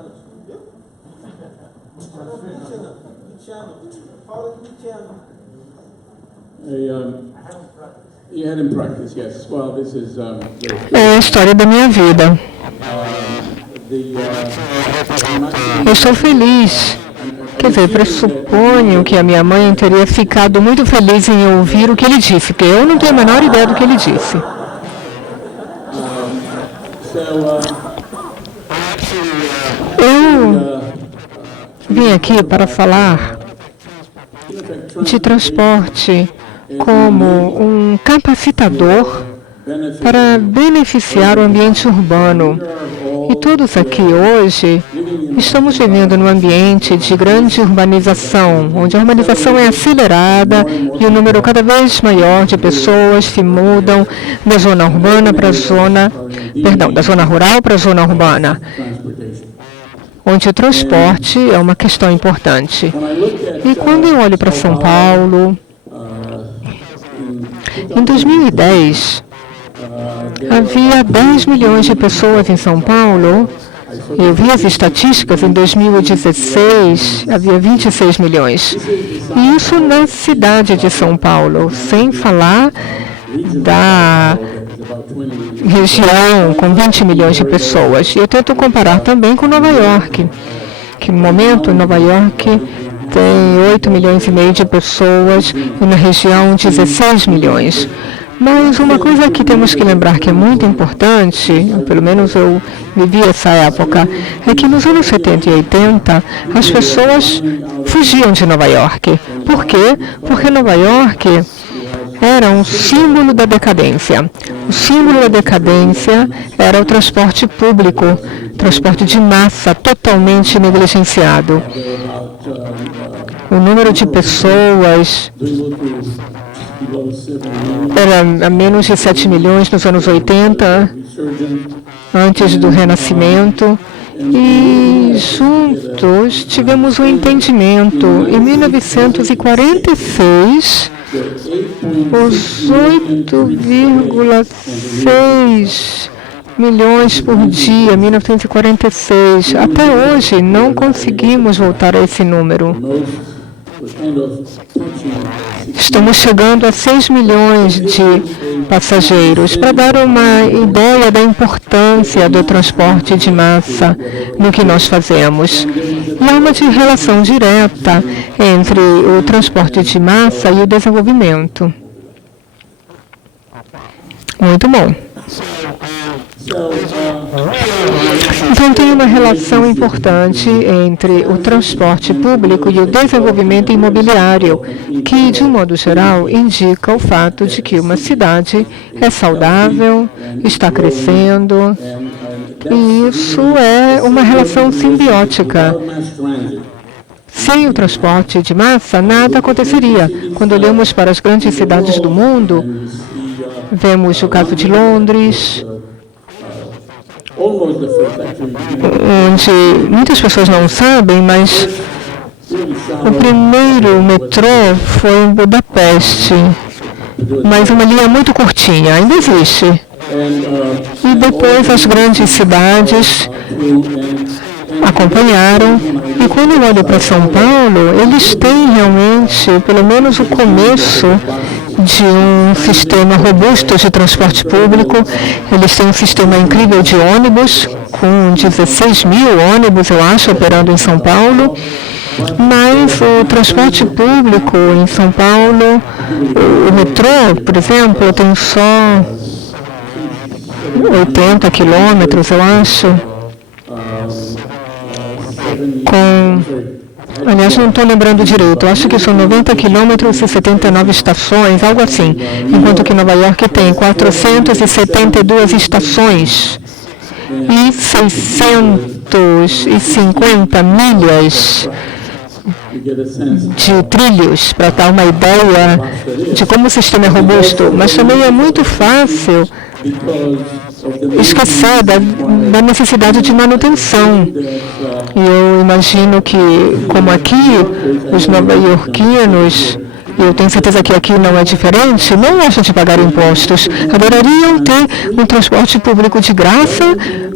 anos, viu? 20 anos. Fala de 20 anos. É a história da minha vida. Eu estou feliz. Quer dizer, pressuponho que a minha mãe teria ficado muito feliz em ouvir o que ele disse, porque eu não tenho a menor ideia do que ele disse. Eu vim aqui para falar de transporte como um capacitador para beneficiar o ambiente urbano. E todos aqui hoje estamos vivendo num ambiente de grande urbanização, onde a urbanização é acelerada e o número cada vez maior de pessoas se mudam da zona urbana para a zona, da zona rural para a zona urbana, onde o transporte é uma questão importante. E quando eu olho para São Paulo, em 2010, havia 10 milhões de pessoas em São Paulo. Eu vi as estatísticas, em 2016 havia 26 milhões. E isso na cidade de São Paulo, sem falar da região com 20 milhões de pessoas. E eu tento comparar também com Nova York, que no momento Nova York tem 8 milhões e meio de pessoas e na região 16 milhões. Mas uma coisa que temos que lembrar que é muito importante, pelo menos eu vivi essa época, é que nos anos 70 e 80 as pessoas fugiam de Nova York. Por quê? Porque Nova York era um símbolo da decadência. O símbolo da decadência era o transporte público, transporte de massa totalmente negligenciado. O número de pessoas era a menos de 7 milhões nos anos 80, antes do Renascimento, e juntos tivemos um entendimento. Em 1946, os 8,6 milhões por dia, 1946, até hoje não conseguimos voltar a esse número. Estamos chegando a 6 milhões de passageiros, para dar uma ideia da importância do transporte de massa no que nós fazemos. E há uma relação direta entre o transporte de massa e o desenvolvimento. Muito bom. Então, tem uma relação importante entre o transporte público e o desenvolvimento imobiliário, que, de um modo geral, indica o fato de que uma cidade é saudável, está crescendo, e isso é uma relação simbiótica. Sem o transporte de massa, nada aconteceria. Quando olhamos para as grandes cidades do mundo, vemos o caso de Londres, onde muitas pessoas não sabem, mas o primeiro metrô foi em Budapeste, mas uma linha muito curtinha, ainda existe. E depois as grandes cidades acompanharam. E quando eu olho para São Paulo, eles têm realmente, pelo menos o começo de um sistema robusto de transporte público. Eles têm um sistema incrível de ônibus, com 16 mil ônibus, eu acho, operando em São Paulo. Mas o transporte público em São Paulo, o metrô, por exemplo, tem só 80 quilômetros, eu acho. Aliás, não estou lembrando direito, acho que são 90 quilômetros e 79 estações, algo assim, enquanto que Nova York tem 472 estações e 650 milhas de trilhos, para dar uma ideia de como o sistema é robusto, mas também é muito fácil esquecer da necessidade de manutenção. E eu imagino que, como aqui, os nova-iorquinos eu tenho certeza que aqui não é diferente, não gostam de pagar impostos. Adorariam ter um transporte público de graça,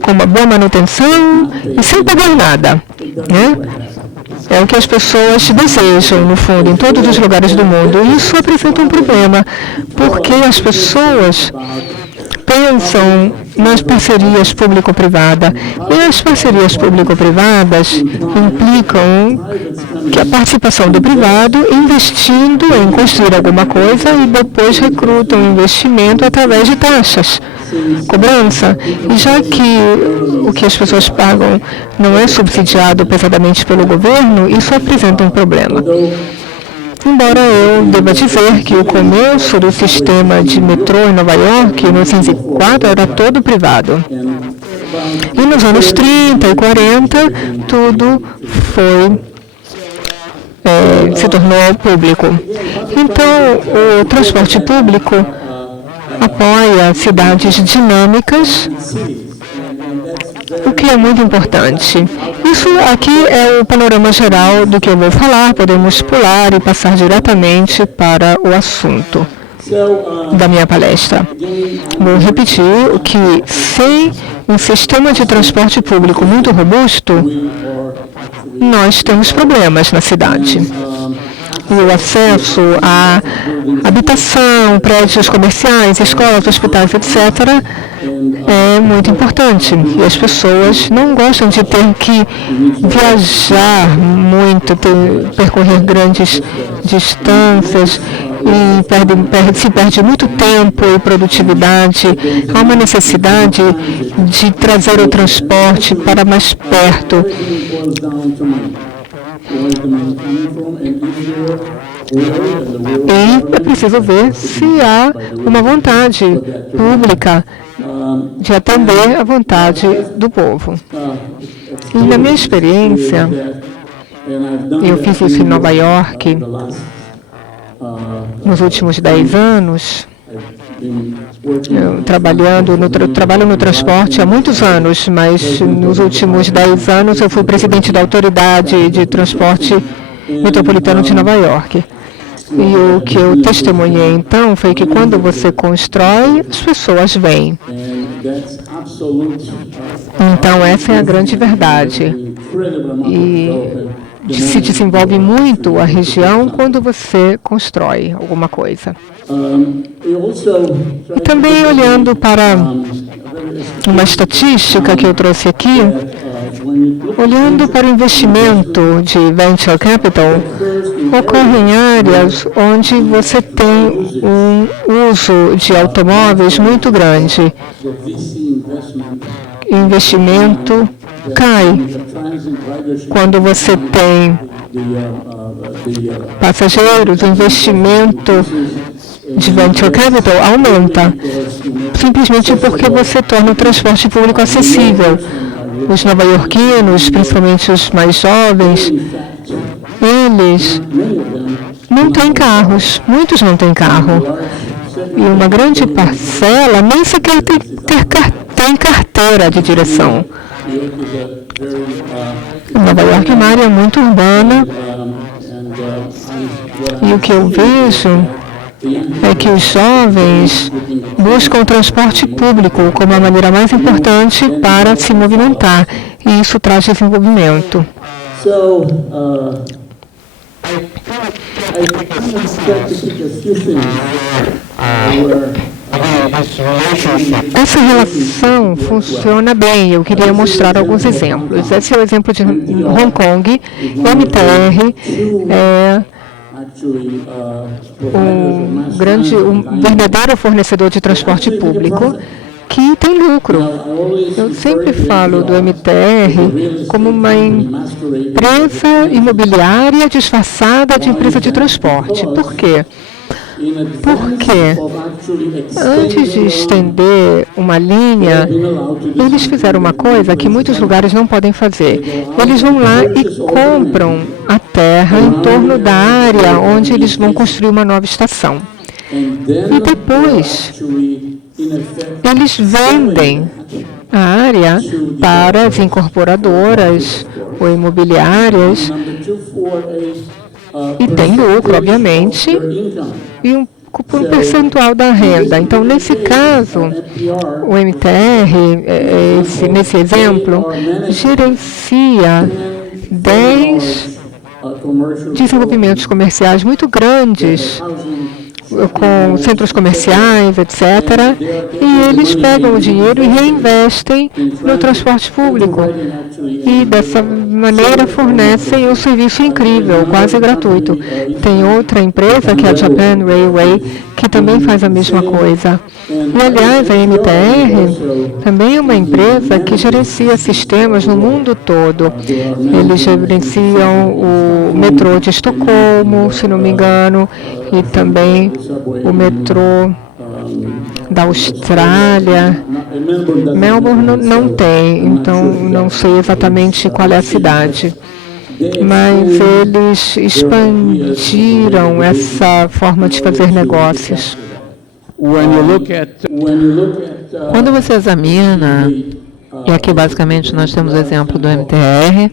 com uma boa manutenção e sem pagar nada, né? É o que as pessoas desejam, no fundo, em todos os lugares do mundo. E isso apresenta um problema, porque as pessoas pensam nas parcerias público-privada. E as parcerias público-privadas implicam que a participação do privado investindo em construir alguma coisa e depois recrutam investimento através de taxas, cobrança. E já que o que as pessoas pagam não é subsidiado pesadamente pelo governo, isso apresenta um problema. Embora eu deva dizer que o começo do sistema de metrô em Nova York, em 1904, era todo privado. E nos anos 30 e 40, tudo se tornou público. Então, o transporte público apoia cidades dinâmicas, o que é muito importante. Isso aqui é o panorama geral do que eu vou falar. Podemos pular e passar diretamente para o assunto da minha palestra. Vou repetir que sem um sistema de transporte público muito robusto, nós temos problemas na cidade. E o acesso à habitação, prédios comerciais, escolas, hospitais, etc., é muito importante. E as pessoas não gostam de ter que viajar muito, percorrer grandes distâncias, e se perde muito tempo e produtividade. Há uma necessidade de trazer o transporte para mais perto. E é preciso ver se há uma vontade pública de atender a vontade do povo. E na minha experiência, eu fiz isso em Nova York nos últimos 10 anos, eu trabalho no transporte há muitos anos, mas nos últimos 10 anos eu fui presidente da Autoridade de Transporte Metropolitano de Nova York. E o que eu testemunhei então foi que quando você constrói, as pessoas vêm. Então essa é a grande verdade. E se desenvolve muito a região quando você constrói alguma coisa. E também olhando para uma estatística que eu trouxe aqui, olhando para o investimento de venture capital, ocorrem áreas onde você tem um uso de automóveis muito grande. O investimento cai quando você tem passageiros, o investimento de venture capital aumenta, simplesmente porque você torna o transporte público acessível. Os nova-iorquinos, principalmente os mais jovens, eles não têm carros, muitos não têm carro. E uma grande parcela nem sequer tem carteira de direção. Nova York é uma área muito urbana e o que eu vejo é que os jovens buscam o transporte público como a maneira mais importante para se movimentar, e isso traz desenvolvimento. Essa relação funciona bem. Eu queria mostrar alguns exemplos. Esse é o exemplo de Hong Kong. O MTR é um verdadeiro fornecedor de transporte público que tem lucro. Eu sempre falo do MTR como uma empresa imobiliária disfarçada de empresa de transporte. Por quê? Porque antes de estender uma linha, eles fizeram uma coisa que muitos lugares não podem fazer. Eles vão lá e compram a terra em torno da área onde eles vão construir uma nova estação. E depois, eles vendem a área para as incorporadoras ou imobiliárias e tem lucro, obviamente, e por um percentual da renda. Então, nesse caso, o MTR, nesse exemplo, gerencia 10 desenvolvimentos comerciais muito grandes, com centros comerciais, etc. E eles pegam o dinheiro e reinvestem no transporte público. E dessa maneira fornecem um serviço incrível, quase gratuito. Tem outra empresa, que é a Japan Railway, que também faz a mesma coisa. E, aliás, a MTR também é uma empresa que gerencia sistemas no mundo todo. Eles gerenciam o metrô de Estocolmo, se não me engano, e também o metrô da Austrália. Melbourne não tem, então não sei exatamente qual é a cidade. Mas eles expandiram essa forma de fazer negócios. Quando você examina, e aqui basicamente nós temos o exemplo do MTR,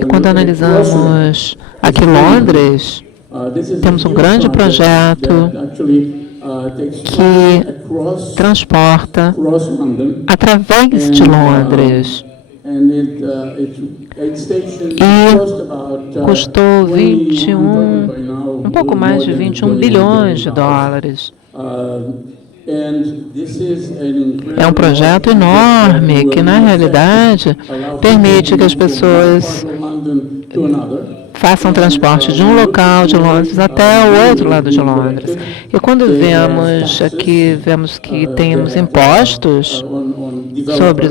e quando analisamos aqui Londres, temos um grande projeto que transporta através de Londres. E custou um pouco mais de 21 bilhões de dólares. É um projeto enorme que, na realidade, permite que as pessoas façam transporte de um local de Londres até o outro lado de Londres. E quando vemos que temos impostos sobre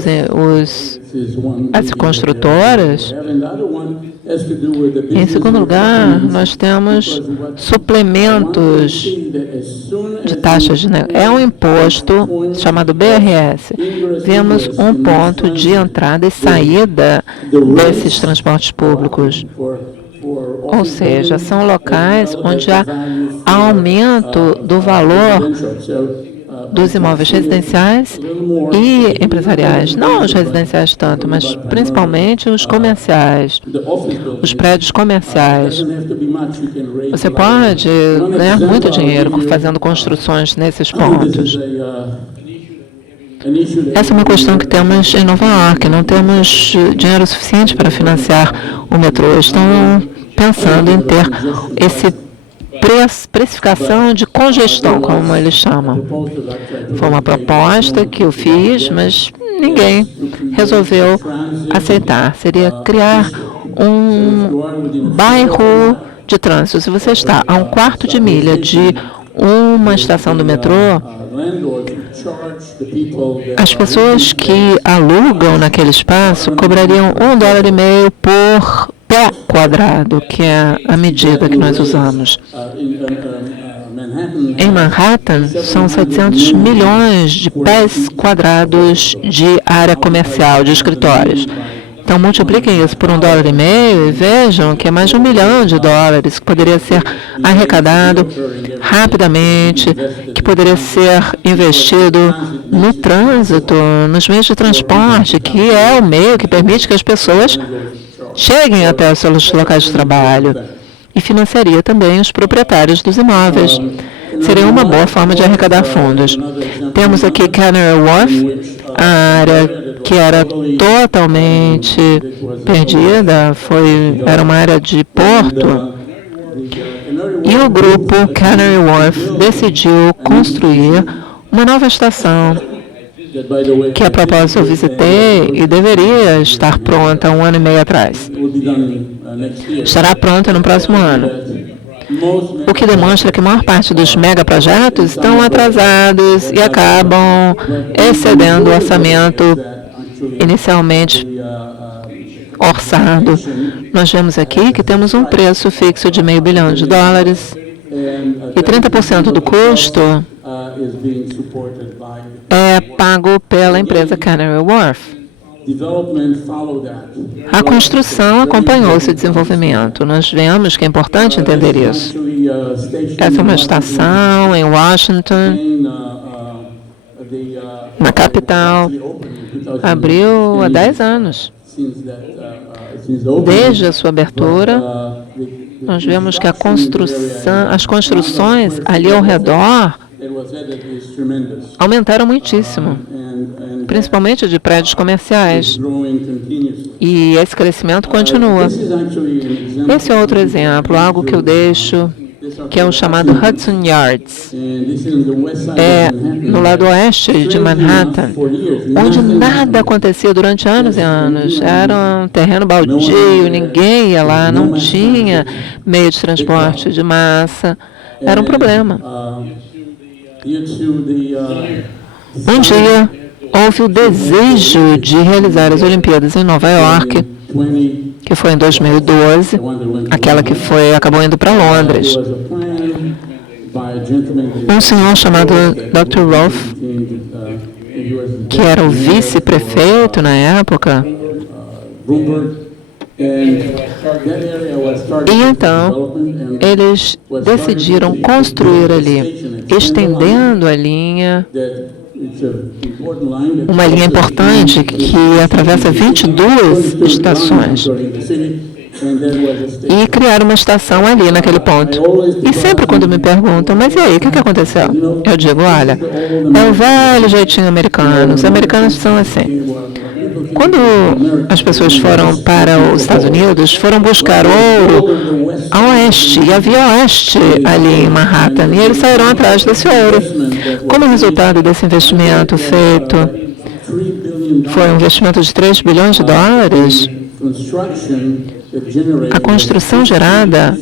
as construtoras. Em segundo lugar, nós temos suplementos de taxas de negócio. É um imposto chamado BRS. Vemos um ponto de entrada e saída desses transportes públicos. Ou seja, são locais onde há aumento do valor dos imóveis residenciais e empresariais. Não os residenciais tanto, mas principalmente os comerciais, os prédios comerciais. Você pode ganhar muito dinheiro fazendo construções nesses pontos. Essa é uma questão que temos em Nova York. Não temos dinheiro suficiente para financiar o metrô. Estão pensando em ter esse precificação de congestão, como eles chamam. Foi uma proposta que eu fiz, mas ninguém resolveu aceitar. Seria criar um bairro de trânsito. Se você está a 1/4 de milha de uma estação do metrô, as pessoas que alugam naquele espaço cobrariam $1,50 por pé quadrado, que é a medida que nós usamos. Em Manhattan, são 700 milhões de pés quadrados de área comercial, de escritórios. Então, multipliquem isso por $1,50 e vejam que é mais de $1 milhão que poderia ser arrecadado rapidamente, que poderia ser investido no trânsito, nos meios de transporte, que é o meio que permite que as pessoas cheguem até os seus locais de trabalho, e financiaria também os proprietários dos imóveis. Seria uma boa forma de arrecadar fundos. Temos aqui Canary Wharf, a área que era totalmente perdida, era uma área de porto, e o grupo Canary Wharf decidiu construir uma nova estação, que a propósito eu visitei e deveria estar pronta 1 ano e meio atrás. Estará pronta no próximo ano. O que demonstra que a maior parte dos megaprojetos estão atrasados e acabam excedendo o orçamento inicialmente orçado. Nós vemos aqui que temos um preço fixo de $500 milhão e 30% do custo é pago pela empresa Canary Wharf. A construção acompanhou esse desenvolvimento. Nós vemos que é importante entender isso. Essa é uma estação em Washington, na capital. Abriu há 10 anos. Desde a sua abertura, nós vemos que as construções ali ao redor aumentaram muitíssimo, principalmente de prédios comerciais. E esse crescimento continua. Esse é outro exemplo, algo que eu deixo, que é o chamado Hudson Yards. É no lado oeste de Manhattan, onde nada acontecia durante anos e anos. Era um terreno baldio, ninguém ia lá, não tinha meio de transporte de massa. Era um problema. Um dia, houve o desejo de realizar as Olimpíadas em Nova York, que foi em 2012, aquela que acabou indo para Londres. Um senhor chamado Dr. Rolfe, que era o vice-prefeito na época, e então eles decidiram construir ali, estendendo a linha, uma linha importante que atravessa 22 estações, e criaram uma estação ali naquele ponto. E sempre quando me perguntam, mas e aí, o que aconteceu? Eu digo, olha, é o velho jeitinho americano, os americanos são assim. Quando as pessoas foram para os Estados Unidos, foram buscar ouro a oeste, e havia oeste ali em Manhattan, e eles saíram atrás desse ouro. Como resultado desse investimento feito, foi um investimento de 3 bilhões de dólares, a construção gerada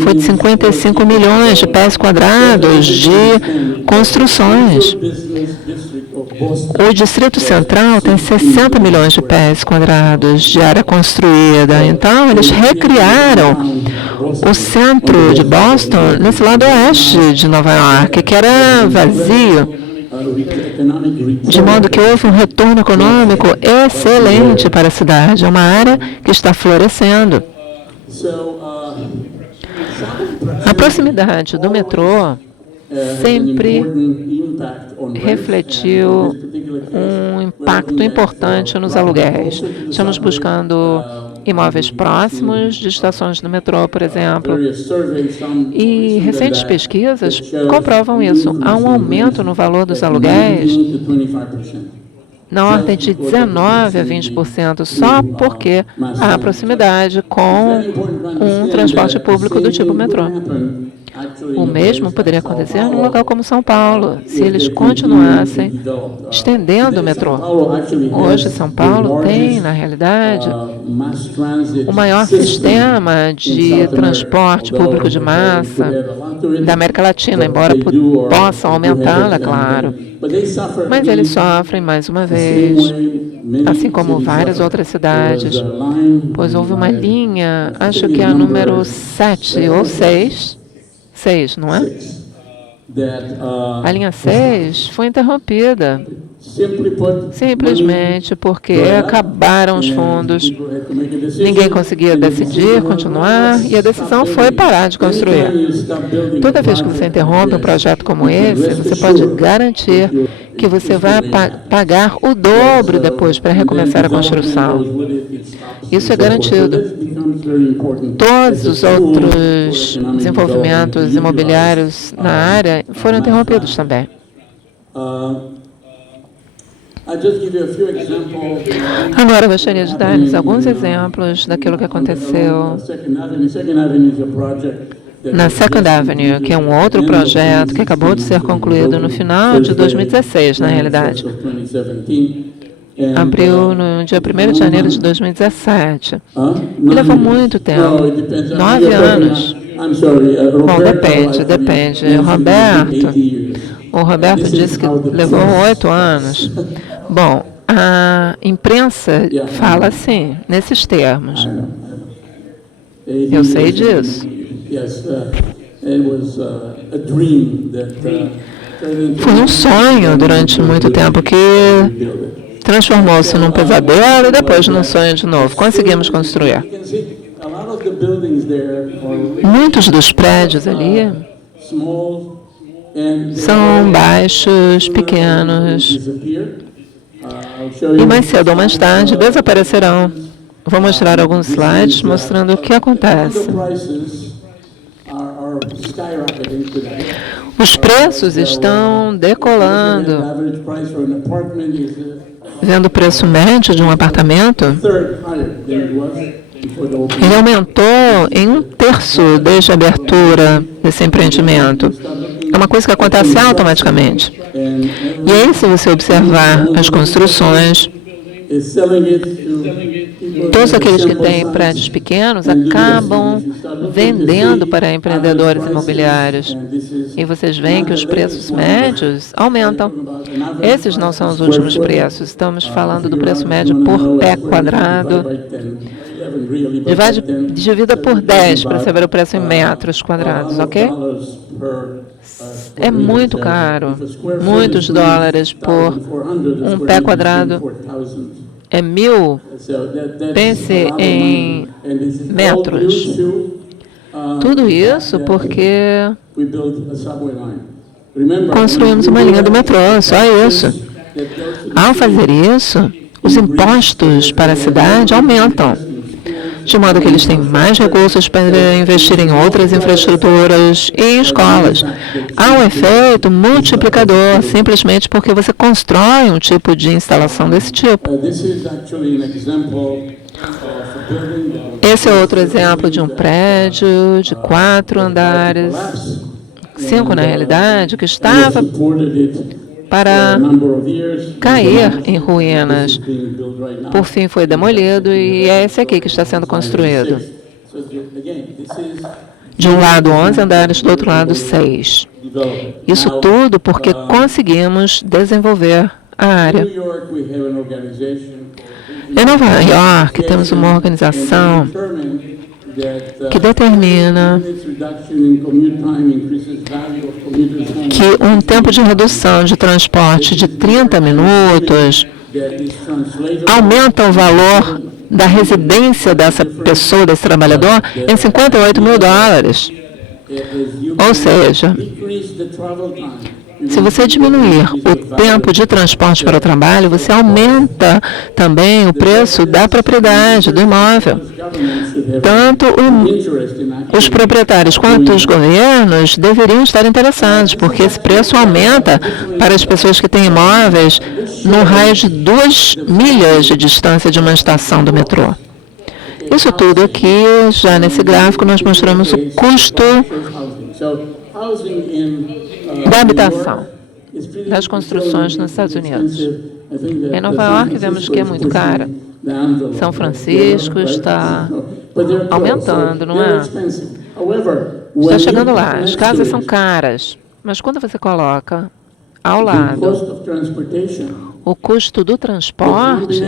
foi de 55 milhões de pés quadrados de construções. O Distrito Central tem 60 milhões de pés quadrados de área construída. Então, eles recriaram o centro de Boston nesse lado oeste de Nova York, que era vazio, de modo que houve um retorno econômico excelente para a cidade. É uma área que está florescendo. A proximidade do metrô sempre refletiu um impacto importante nos aluguéis. Estamos buscando imóveis próximos de estações do metrô, por exemplo. E recentes pesquisas comprovam isso. Há um aumento no valor dos aluguéis na ordem de 19% a 20%, só porque há proximidade com um transporte público do tipo metrô. O mesmo poderia acontecer num local como São Paulo, se eles continuassem estendendo o metrô. Hoje, São Paulo tem, na realidade, o maior sistema de transporte público de massa da América Latina, embora possam aumentá-la, é claro. Mas eles sofrem, mais uma vez, assim como várias outras cidades, pois houve uma linha, acho que é a número 7 ou 6, não é? A linha 6 foi interrompida, simplesmente porque acabaram os fundos, ninguém conseguia decidir, continuar, e a decisão foi parar de construir. Toda vez que você interrompe um projeto como esse, você pode garantir que você vai pagar o dobro depois para recomeçar a construção. Isso é garantido. Todos os outros desenvolvimentos imobiliários na área foram interrompidos também. Agora, eu gostaria de dar-lhes alguns exemplos daquilo que aconteceu na Second Avenue, que é um outro projeto que acabou de ser concluído no final de 2016, na realidade. Abriu no dia 1º de janeiro de 2017. E levou muito tempo, 9 anos. Bom, depende. O Roberto disse que levou 8 anos. Bom, a imprensa fala assim, nesses termos. Eu sei disso. Foi um sonho durante muito tempo que transformou-se num pesadelo e depois num sonho de novo. Conseguimos construir. Muitos dos prédios ali são baixos, pequenos, e mais cedo ou mais tarde desaparecerão. Vou mostrar alguns slides mostrando o que acontece. Os preços estão decolando. Vendo o preço médio de um apartamento, ele aumentou em 1/3 desde a abertura desse empreendimento. É uma coisa que acontece automaticamente. E aí, se você observar as construções, todos aqueles que têm prédios pequenos acabam vendendo para empreendedores imobiliários. E vocês veem que os preços médios aumentam. Esses não são os últimos preços. Estamos falando do preço médio por pé quadrado. Divida por 10 para saber o preço em metros quadrados, ok? É muito caro. Muitos dólares por um pé quadrado. É 1.000, pense em metros. Tudo isso porque construímos uma linha do metrô, só isso. Ao fazer isso, os impostos para a cidade aumentam, de modo que eles têm mais recursos para investir em outras infraestruturas e em escolas. Há um efeito multiplicador, simplesmente porque você constrói um tipo de instalação desse tipo. Esse é outro exemplo de um prédio de 4 andares, 5 na realidade, que estava para cair em ruínas. Por fim, foi demolido e é esse aqui que está sendo construído. De um lado, 11 andares, do outro lado, 6. Isso tudo porque conseguimos desenvolver a área. Em Nova York, temos uma organização que determina que um tempo de redução de transporte de 30 minutos aumenta o valor da residência dessa pessoa, desse trabalhador, em 58 mil dólares. Ou seja, se você diminuir o tempo de transporte para o trabalho, você aumenta também o preço da propriedade, do imóvel. Tanto os proprietários quanto os governos deveriam estar interessados, porque esse preço aumenta para as pessoas que têm imóveis no raio de 2 milhas de distância de uma estação do metrô. Isso tudo aqui, já nesse gráfico, nós mostramos o custo da habitação, das construções nos Estados Unidos. Em Nova York, vemos que é muito cara. São Francisco está aumentando, não é? Está chegando lá. As casas são caras, mas quando você coloca ao lado o custo do transporte,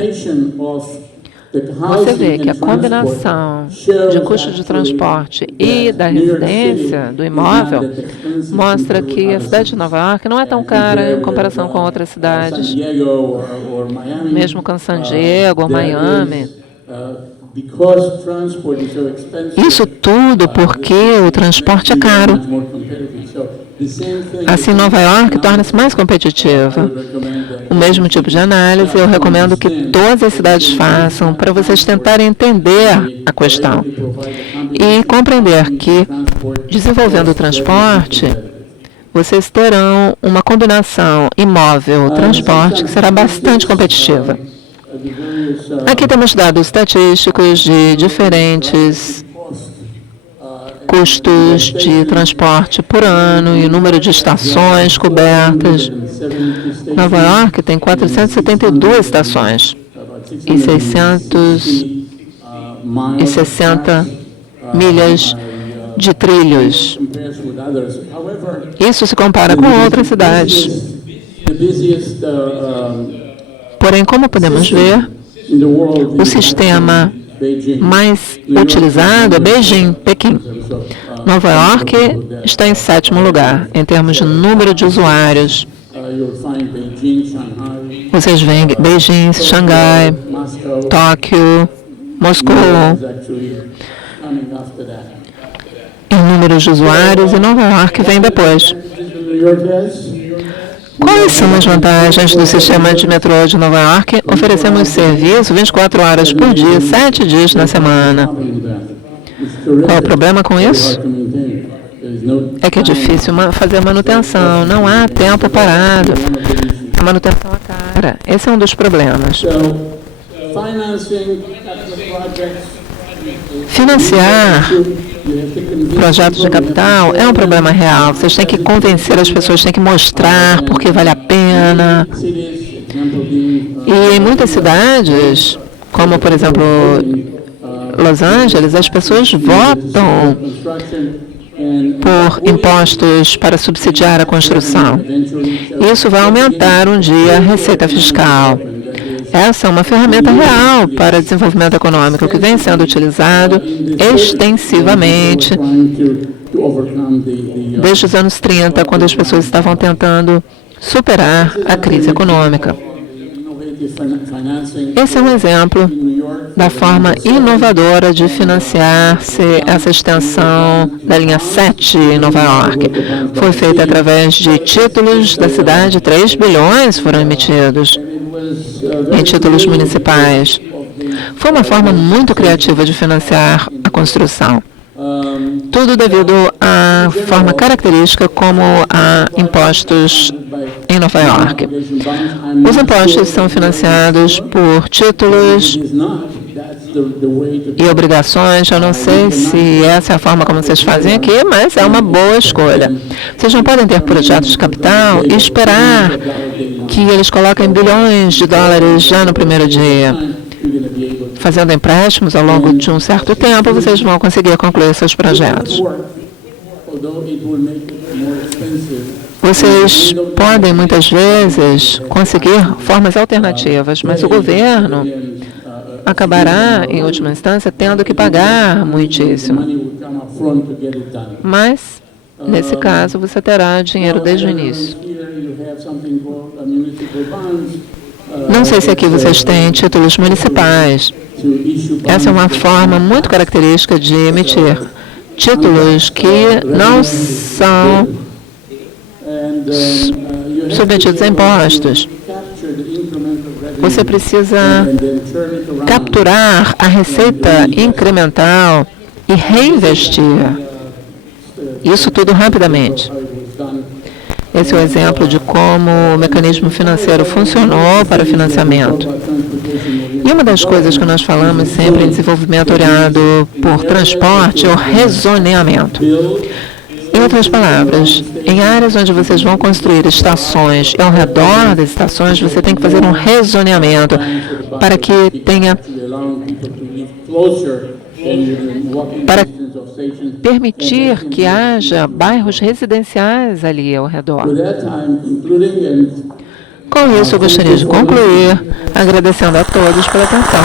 você vê que a combinação de custo de transporte e da residência, do imóvel, mostra que a cidade de Nova York não é tão cara em comparação com outras cidades, mesmo com San Diego ou Miami. Isso tudo porque o transporte é caro. Assim, Nova York torna-se mais competitiva. O mesmo tipo de análise eu recomendo que todas as cidades façam para vocês tentarem entender a questão e compreender que, desenvolvendo o transporte, vocês terão uma combinação imóvel-transporte que será bastante competitiva. Aqui temos dados estatísticos de diferentes custos de transporte por ano e o número de estações cobertas. Nova York tem 472 estações e 660 milhas de trilhos. Isso se compara com outras cidades. Porém, como podemos ver, o sistema mais utilizado é Beijing, Pequim. Nova York está em 7º lugar, em termos de número de usuários. Vocês veem Beijing, Xangai, Tóquio, Moscou. Em número de usuários, e Nova York vem depois. Quais são as vantagens do sistema de metrô de Nova York? Oferecemos serviço 24 horas por dia, 7 dias na semana. Qual é o problema com isso? É que é difícil fazer a manutenção, não há tempo parado. A manutenção é cara. Esse é um dos problemas. Financiar projetos de capital é um problema real. Vocês têm que convencer as pessoas, têm que mostrar porque vale a pena. E em muitas cidades, como por exemplo Los Angeles, as pessoas votam por impostos para subsidiar a construção. Isso vai aumentar um dia a receita fiscal. Essa é uma ferramenta real para desenvolvimento econômico que vem sendo utilizado extensivamente desde os anos 30, quando as pessoas estavam tentando superar a crise econômica. Esse é um exemplo da forma inovadora de financiar-se essa extensão da linha 7 em Nova York. Foi feita através de títulos da cidade, 3 bilhões foram emitidos em títulos municipais. Foi uma forma muito criativa de financiar a construção. Tudo devido à forma característica como há impostos em Nova York. Os impostos são financiados por títulos e obrigações. Eu não sei se essa é a forma como vocês fazem aqui, mas é uma boa escolha. Vocês não podem ter projetos de capital e esperar que eles coloquem bilhões de dólares já no primeiro dia. Fazendo empréstimos ao longo de um certo tempo, vocês vão conseguir concluir seus projetos. Vocês podem, muitas vezes, conseguir formas alternativas, mas o governo acabará, em última instância, tendo que pagar muitíssimo. Mas, nesse caso, você terá dinheiro desde o início. Não sei se aqui vocês têm títulos municipais. Essa é uma forma muito característica de emitir títulos que não são submetidos a impostos. Você precisa capturar a receita incremental e reinvestir isso tudo rapidamente. Esse é o exemplo de como o mecanismo financeiro funcionou para financiamento. E uma das coisas que nós falamos sempre em desenvolvimento orientado por transporte é o rezoneamento. Em outras palavras, em áreas onde vocês vão construir estações e ao redor das estações, você tem que fazer um rezoneamento para que tenha para permitir que haja bairros residenciais ali ao redor. Com isso, eu gostaria de concluir agradecendo a todos pela atenção.